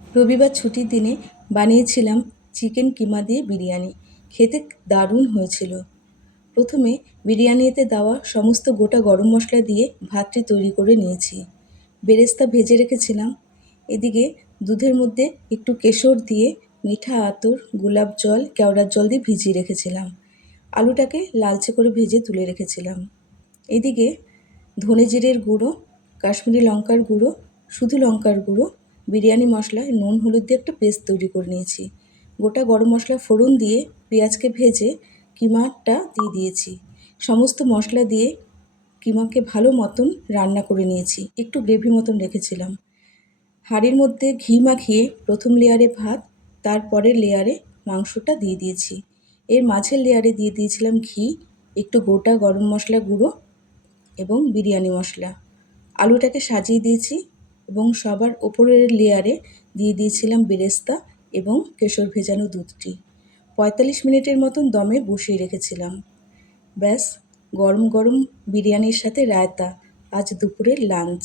রবিবার ছুটির দিনে বানিয়েছিলাম চিকেন কিমা দিয়ে বিরিয়ানি। খেতে দারুণ হয়েছিল। প্রথমে বিরিয়ানিতে দেওয়া সমস্ত গোটা গরম মশলা দিয়ে ভাতটি তৈরি করে নিয়েছি। বেরেস্তা ভেজে রেখেছিলাম। এদিকে দুধের মধ্যে একটু কেশর দিয়ে মিঠা আতর, গোলাপ জল, কেওড়ার জল দিয়ে ভিজিয়ে রেখেছিলাম। আলুটাকে লালচে করে ভেজে তুলে রেখেছিলাম। এদিকে ধনে জিরের গুঁড়ো, কাশ্মীরি লঙ্কার গুঁড়ো, শুধু লঙ্কার গুঁড়ো, বিরিয়ানি মশলা, নুন, হলুদ দিয়ে একটা পেস্ট তৈরি করে নিয়েছি। গোটা গরম মশলা ফোড়ন দিয়ে পেঁয়াজকে ভেজে কিমাটা দিয়ে দিয়েছি। সমস্ত মশলা দিয়ে কিমাকে ভালো মতন রান্না করে নিয়েছি। একটু গ্রেভি মতন রেখেছিলাম। হাঁড়ির মধ্যে ঘি মাখিয়ে প্রথম লেয়ারে ভাত, তারপরের লেয়ারে মাংসটা দিয়ে দিয়েছি। এর মাঝের লেয়ারে দিয়ে দিয়েছিলাম ঘি, একটু গোটা গরম মশলা গুঁড়ো এবং বিরিয়ানি মশলা। আলুটাকে সাজিয়ে দিয়েছি এবং সবার ওপরের লেয়ারে দিয়ে দিয়েছিলাম বেরেস্তা এবং কেশর ভেজানো দুধটি। ৪৫ মিনিটের মতন দমে বসিয়ে রেখেছিলাম। ব্যাস, গরম গরম বিরিয়ানির সাথে রায়তা আজ দুপুরের লাঞ্চ।